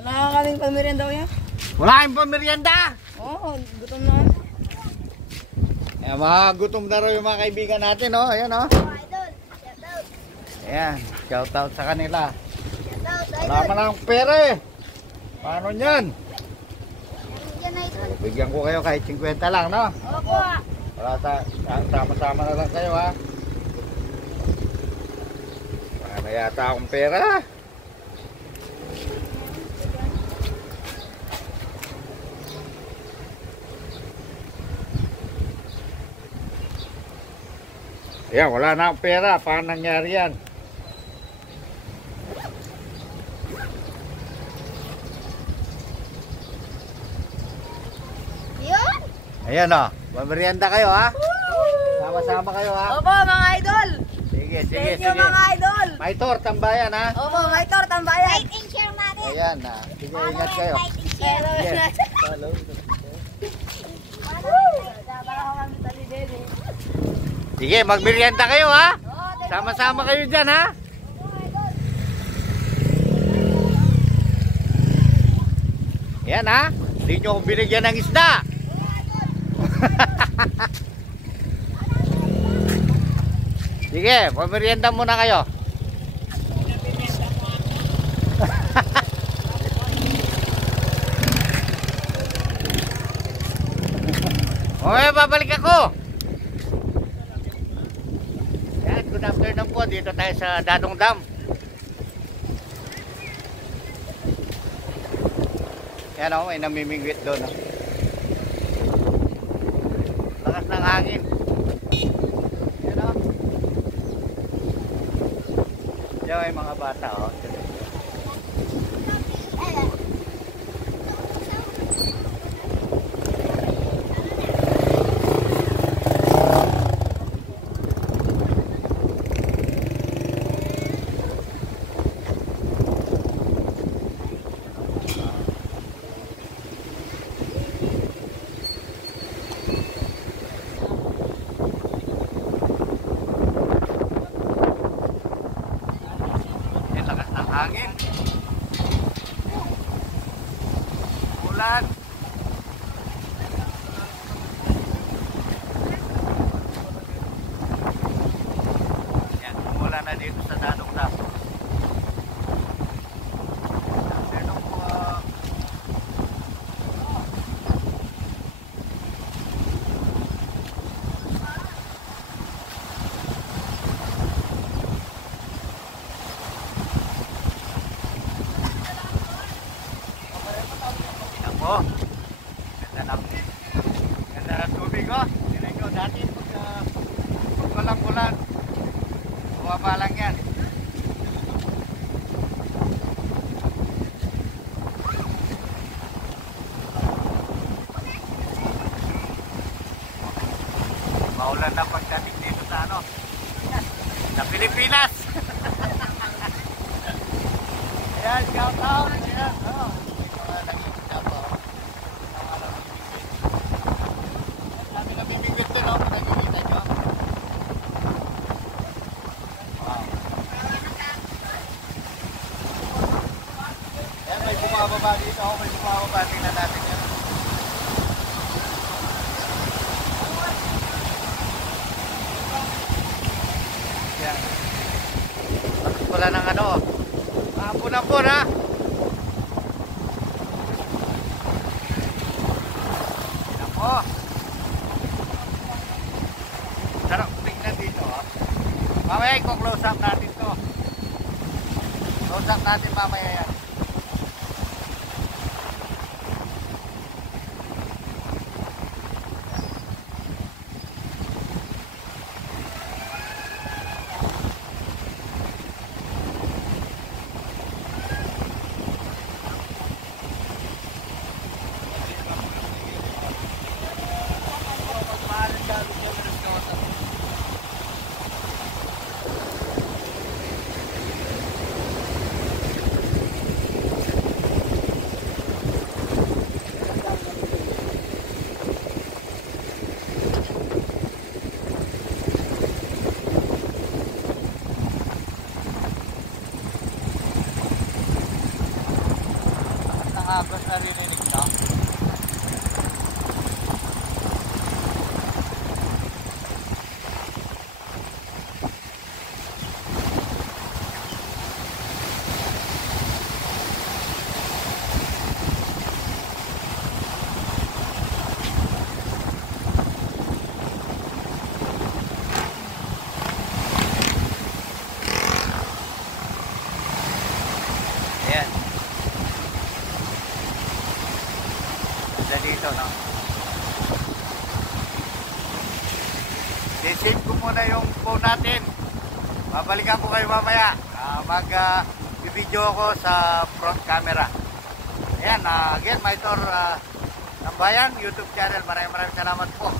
Wala kaming pamerienda ko yan. Wala kayong pamerienda! Oo, gutom na. Ayan, mga gutom na rin yung mga kaibigan natin, oh. Ayan, oh. Idol, shout out. Ayan, shout out sa kanila. Shout out, Wala idol. man lang pera eh. Paano yan? Yan, idol. Bigyan ko kayo kahit 50 lang, no? Opo. Wala sama-sama na lang kayo, ha? Wala na yata akong pera. Ayan, wala na akong pera. Paano nangyari yan? Yun. Ayan, oh. Mamerienda kayo, ha? Sama-sama kayo, ha? Opo, mga idol. Sige, sige, Thank you, sige. mga idol. May tortang bayan, ha? Opo, may tortang bayan. Like and share natin. Ayan, ha? Sige, ingat kayo. Like and share. Yes. Sige, magmerienda kayo, ha? Sama-sama kayo dyan, ha? Ayan, ha? Hindi nyo akong binigyan ng isda. Sige, magmerienda muna kayo. Okay, babalik ako. Yan, good afternoon po. Dito tayo sa Dadong Dam. Yan o, may namimingwit doon. Lakas ng hangin. Yan o. Yan ay mga bata o. Hangin. Ulan. Yan, umulan na dito sa Dadong Dam. Afternoon po. Oh, ganda ng tubig, oh. Tignan nyo, dati pag walang ulan, bumaba lang yan. Maulan na pagdating dito sa ano, sa Pilipinas. Ayan, shout out. Ayan, oh. Bumababa dito ako, may bumababa, tingnan natin yan. Yan. Bakit wala ng ano? Ampun-ampun, ha? Ako. Sarap tingnan dito, ha? Mamaya i-close up natin to. Close up natin mamaya yan. agos naririnig to. Ayan. Ganda dito, no? Save ko muna yung phone natin. Babalikan ko kayo mamaya. Mag-video ako sa front camera. Ayan, again, Maitor Tambayan, YouTube channel. Maraming salamat po.